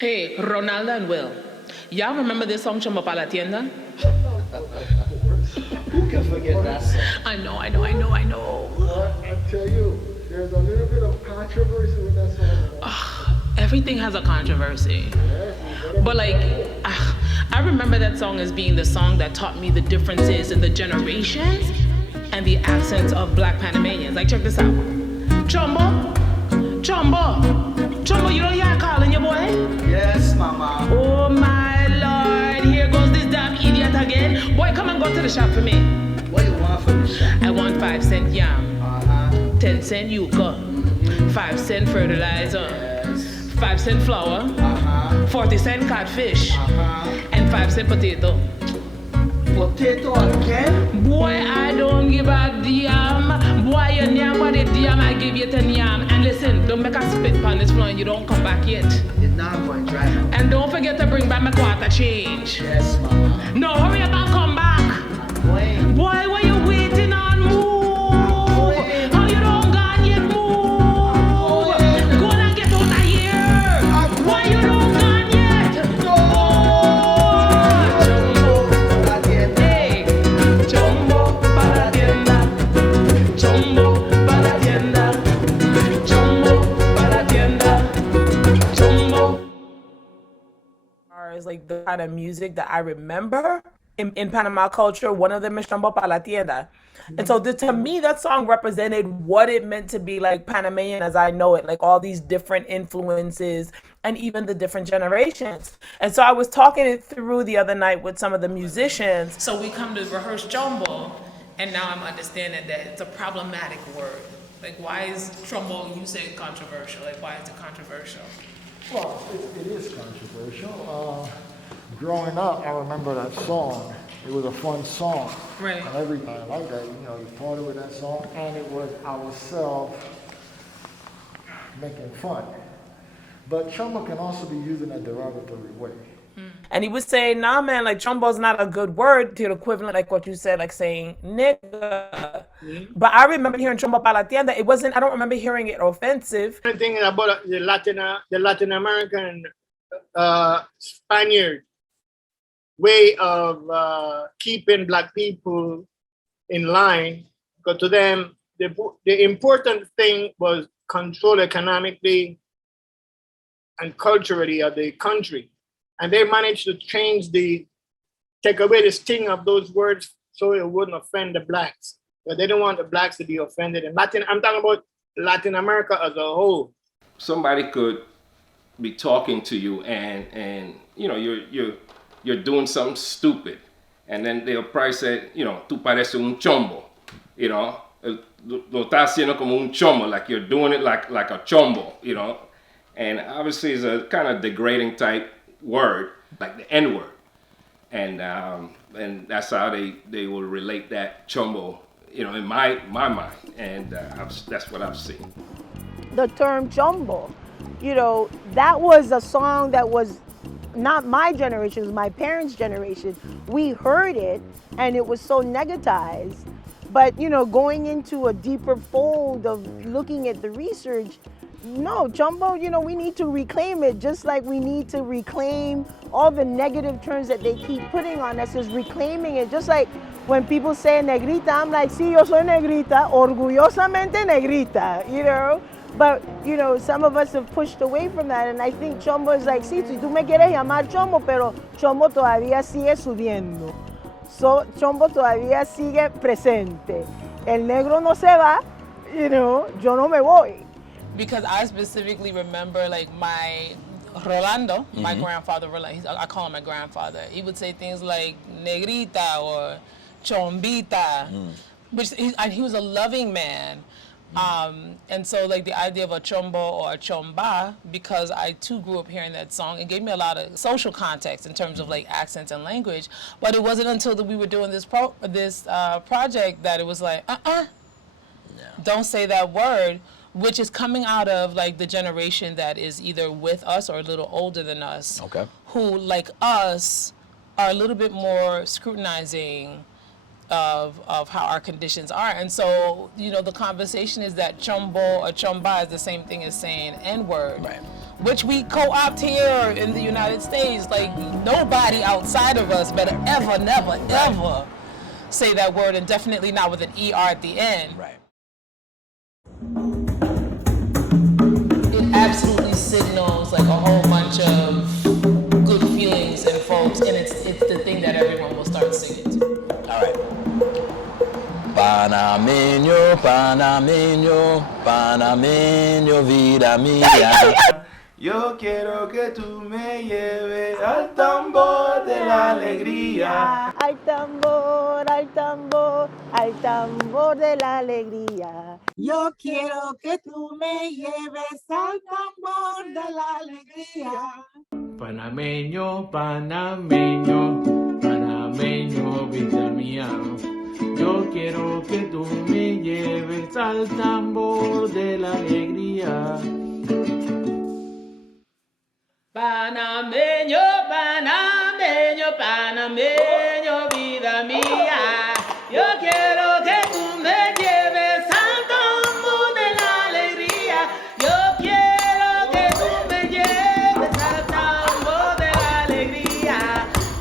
Hey, Ronaldo and Will, y'all remember this song, Chombo Pa La Tienda? Who can forget that song? I know. But I tell you, there's a little bit of controversy with that song. Everything has a controversy. But like, I remember that song as being the song that taught me the differences in the generations and the accents of Black Panamanians. Like, check this out. Chombo, you know you're calling your boy? Yes, mama. Oh my Lord, here goes this damn idiot again. Boy, come and go to the shop for me. What do you want from the shop? I want 5-cent yam, Uh-huh. 10-cent yuca, 5-cent fertilizer, Yes. 5-cent flour, Uh-huh. 40-cent codfish, Uh-huh. and 5-cent potato. Potato again? Boy, I don't give a damn. Boy, you damn what a damn, I give you 10 yam. And listen, don't make a spit on this floor and you don't come back yet. It's not going dry now. And don't forget to bring back my quarter change. Yes, mama. No, hurry up and come back. I'm going. Boy, what you waiting on? Move. How you don't gone yet? Move. Go on and get out of here. Why you don't gone yet? No! Chombo Pa La Tienda. Hey, Chombo Pa La Tienda. Chombo Pa La Tienda. Chombo Pa La Tienda. Chombo. As like the kind of music that I remember in Panama culture, one of them is Chombo Pa La Tienda. And so to me, that song represented what it meant to be like Panamanian as I know it, like all these different influences and even the different generations. And so I was talking it through the other night with some of the musicians. So we come to rehearse Chombo, and now I'm understanding that it's a problematic word. Like, why is Chombo, you say controversial? Like, why is it controversial? Well, it is controversial. Growing up, I remember that song. It was a fun song. Right. And everybody liked that. You know, you party with that song, and it was ourselves making fun. But Chombo can also be used in a derogatory way. And he was saying, nah, man, like Chombo's not a good word to the equivalent, like what you said, like saying nigga. But I remember hearing Chombo Pa La Tienda. It wasn't, I don't remember hearing it offensive. The thing about the Latin American Spaniard way of keeping Black people in line, because to them the important thing was control economically and culturally of the country, and they managed to take away the sting of those words so it wouldn't offend the Blacks. But they don't want the Blacks to be offended. And I'm talking about Latin America as a whole. Somebody could be talking to you and you know you're doing something stupid, and then they'll probably say, you know, tú pareces un chombo, you know, lo estás haciendo como un chombo, like you're doing it like a chombo, you know, and obviously it's a kind of degrading type word, like the N word, and that's how they will relate that chombo, you know, in my mind, and that's what I've seen. The term Chombo, you know, that was a song that was not my generation, it was my parents' generation. We heard it and it was so negatized. But, you know, going into a deeper fold of looking at the research, no, Chombo, you know, we need to reclaim it just like we need to reclaim all the negative terms that they keep putting on us, is reclaiming it. Just like when people say negrita, I'm like, sí, yo soy negrita, orgullosamente negrita, you know? But, you know, some of us have pushed away from that, and I think Chombo is like, sí, si tú me quieres llamar Chombo, pero Chombo todavía sigue subiendo. So, Chombo todavía sigue presente. El negro no se va, you know, yo no me voy. Because I specifically remember, like, my Rolando, my grandfather, I call him my grandfather, he would say things like negrita or chombita, which he was a loving man. And so like the idea of a chombo or a chomba, because I too grew up hearing that song, it gave me a lot of social context in terms of like accents and language. But it wasn't until that we were doing this project that it was like, don't say that word, which is coming out of like the generation that is either with us or a little older than us, who like us are a little bit more scrutinizing of how our conditions are. And so, you know, the conversation is that chombo or chomba is the same thing as saying N-word. Right. Which we co-opt here in the United States. Like, nobody outside of us better ever, never, ever say that word, and definitely not with an ER at the end. Right. It absolutely signals like a whole bunch of good feelings in folks, and it's the thing that everyone will start singing to. All right. Panameño, Panameño, Panameño, vida mía. Yo quiero que tú me lleves al tambor de la alegría. Al tambor, al tambor, al tambor de la alegría. Yo quiero que tú me lleves al tambor de la alegría. Panameño, panameño, panameño, vida mía. Yo quiero que tú me lleves al tambor de la alegría. Panameño, panameño, panameño, vida mía. Yo quiero que tú me lleves al tambor de la alegría. Yo quiero que tú me lleves al tambor de la alegría.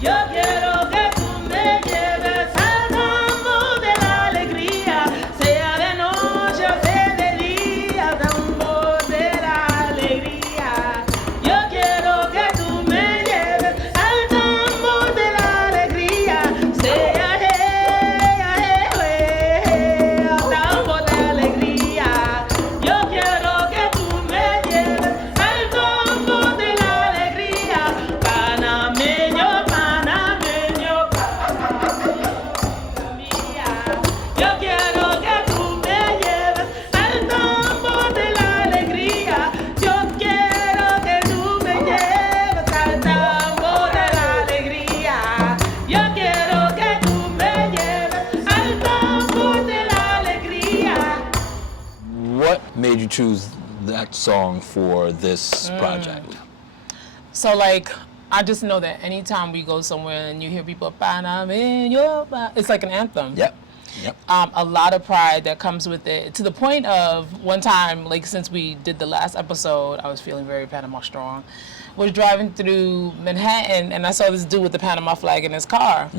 Yo quiero que tú me lleves al tambor de la alegría. Sea de noche o sea de día, tambor de la alegría. Yo quiero que tú me lleves al tambor de la alegría. Sea al tambor de la alegría. Yo quiero que tú me lleves al tambor de la alegría. Panameño, panameño, panameño, mía. Yo quiero que tú me lleves al tambor de la alegría. Yo quiero que tú me lleves al tambor de la alegría. Yo quiero que tú me lleves al tambor de la alegría. What made you choose that song for this project? So, like, I just know that anytime we go somewhere and you hear people, Panameño, it's like an anthem. Yep. Yep. A lot of pride that comes with it, to the point of one time, like since we did the last episode, I was feeling very Panama strong, was driving through Manhattan and I saw this dude with the Panama flag in his car.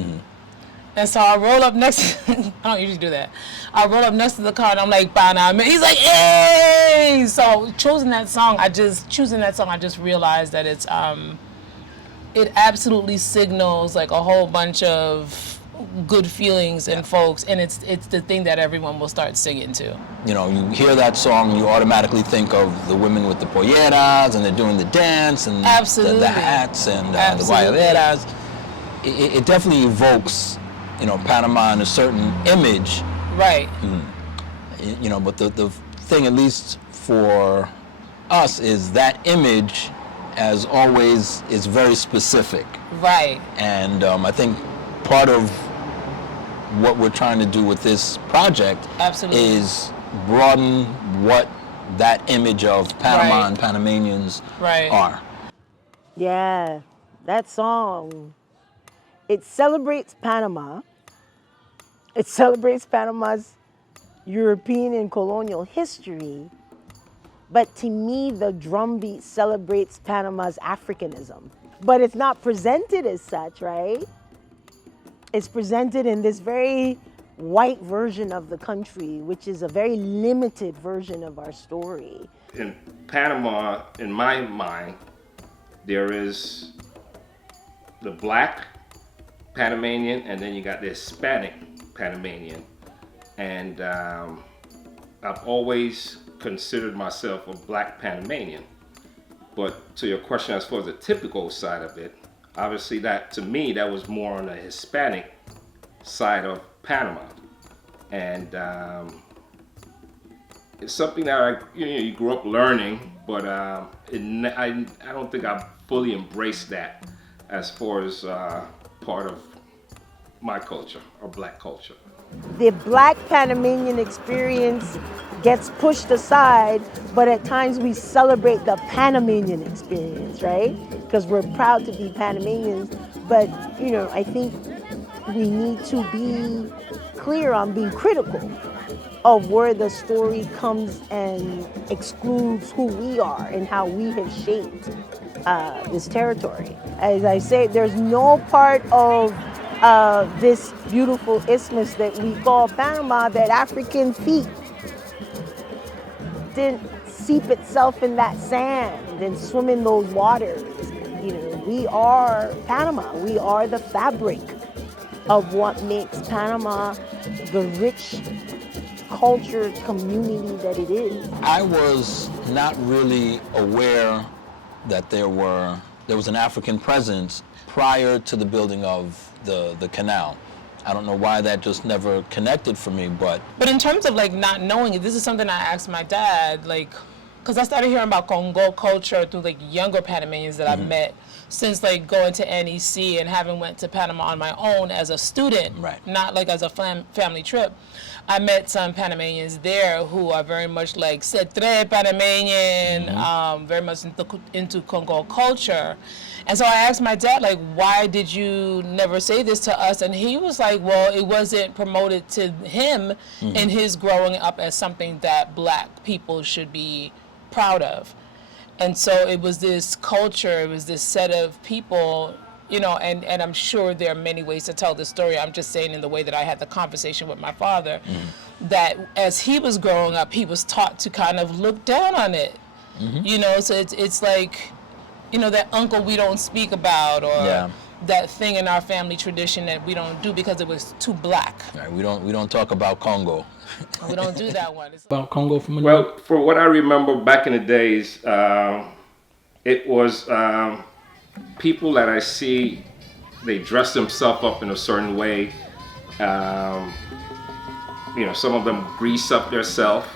And so I roll up next, I don't usually do that. I roll up next to the car and I'm like, Panama. He's like, hey! So choosing that song, I just realized that it's, it absolutely signals like a whole bunch of good feelings in folks, and it's the thing that everyone will start singing to. You know, you hear that song, you automatically think of the women with the polleras, and they're doing the dance, and Absolutely. the hats, and the Absolutely. guayaberas. It definitely evokes, you know, Panama in a certain image. Right. You know, but the thing, at least for us, is that image, as always, is very specific. Right. And I think part of what we're trying to do with this project Absolutely. is broaden what that image of Panama Right. and Panamanians Right. are. Yeah, that song, it celebrates Panama. It celebrates Panama's European and colonial history. But to me, the drumbeat celebrates Panama's Africanism. But it's not presented as such, right? It's presented in this very white version of the country, which is a very limited version of our story. In Panama, in my mind, there is the black Panamanian, and then you got the Hispanic Panamanian. And I've always considered myself a black Panamanian. But to your question, as far as the typical side of it, obviously that, to me, that was more on the Hispanic side of Panama. And it's something that you grew up learning, but I don't think I've fully embraced that as far as part of my culture or black culture. The black Panamanian experience gets pushed aside, but at times we celebrate the Panamanian experience, right? Because we're proud to be Panamanians, but I think we need to be clear on being critical of where the story comes and excludes who we are and how we have shaped this territory. As I say, there's no part of this beautiful isthmus that we call Panama that African feet didn't seep itself in that sand and swim in those waters. You know, we are Panama. We are the fabric of what makes Panama the rich culture community that it is. I was not really aware that there was an African presence prior to the building of the canal. I don't know why that just never connected for me, but in terms of like not knowing it, this is something I asked my dad, like, because I started hearing about Congo culture through like younger Panamanians that I've met since like going to NEC and having went to Panama on my own as a student, not like as a family trip. I met some Panamanians there who are very much like c'est très Panamanian, very much into Congo culture. And so I asked my dad, like, why did you never say this to us? And he was like, well, it wasn't promoted to him in his growing up as something that Black people should be proud of. And so it was this culture, it was this set of people, you know, and I'm sure there are many ways to tell this story. I'm just saying in the way that I had the conversation with my father, that as he was growing up, he was taught to kind of look down on it. You know, so it's like, you know, that uncle we don't speak about, or that thing in our family tradition that we don't do because it was too Black. Right, we don't talk about Congo. We don't do that one. It's about Congo from Well, for what I remember back in the days, it was people that I see, they dress themselves up in a certain way. You know, some of them grease up themselves.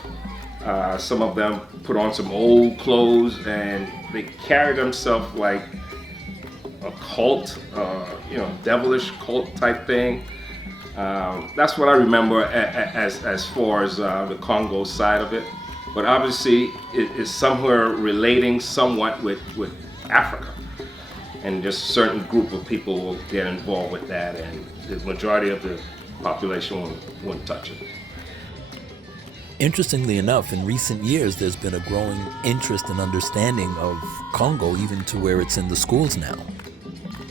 Some of them put on some old clothes, and they carry themselves like a cult, you know, devilish cult type thing. That's what I remember as far as the Congo side of it. But obviously, it is somewhere relating somewhat with Africa. And just a certain group of people will get involved with that, and the majority of the population won't touch it. Interestingly enough, in recent years, there's been a growing interest and understanding of Congo, even to where it's in the schools now.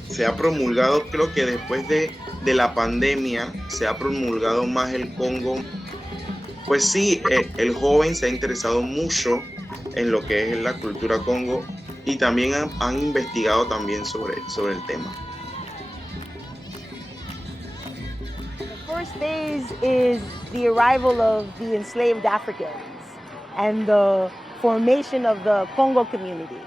Se ha promulgado, creo que después de la pandemia, se ha promulgado más el Congo. Pues sí, el joven se ha interesado mucho en lo que es la cultura Congo y también han investigado también sobre el tema. The first phase is the arrival of the enslaved Africans and the formation of the Congo community.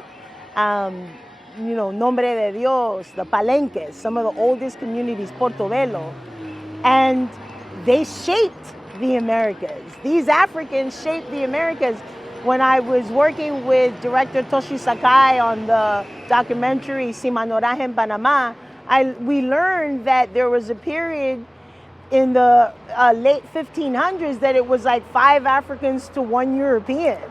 You know, Nombre de Dios, the Palenques, some of the oldest communities, Portobello, and they shaped the Americas. These Africans shaped the Americas. When I was working with director Toshi Sakai on the documentary Si Manoraje en Panama, we learned that there was a period in the late 1500s that it was like 5 Africans to 1 European.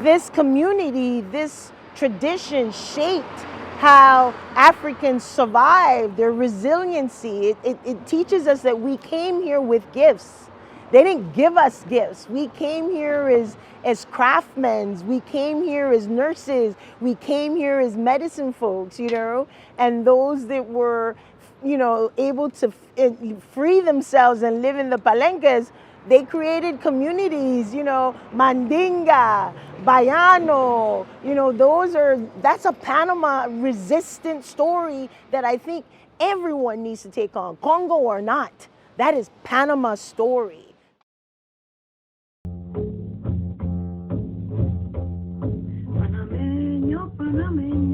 This community, this tradition shaped how Africans survived, their resiliency. It teaches us that we came here with gifts. They didn't give us gifts. We came here as craftsmen. We came here as nurses. We came here as medicine folks, you know, and those that were, you know, able to free themselves and live in the palenques, they created communities, you know, Mandinga, Bayano, you know, that's a Panama resistant story that I think everyone needs to take on, Congo or not. That is Panama's story. Panameño, panameña.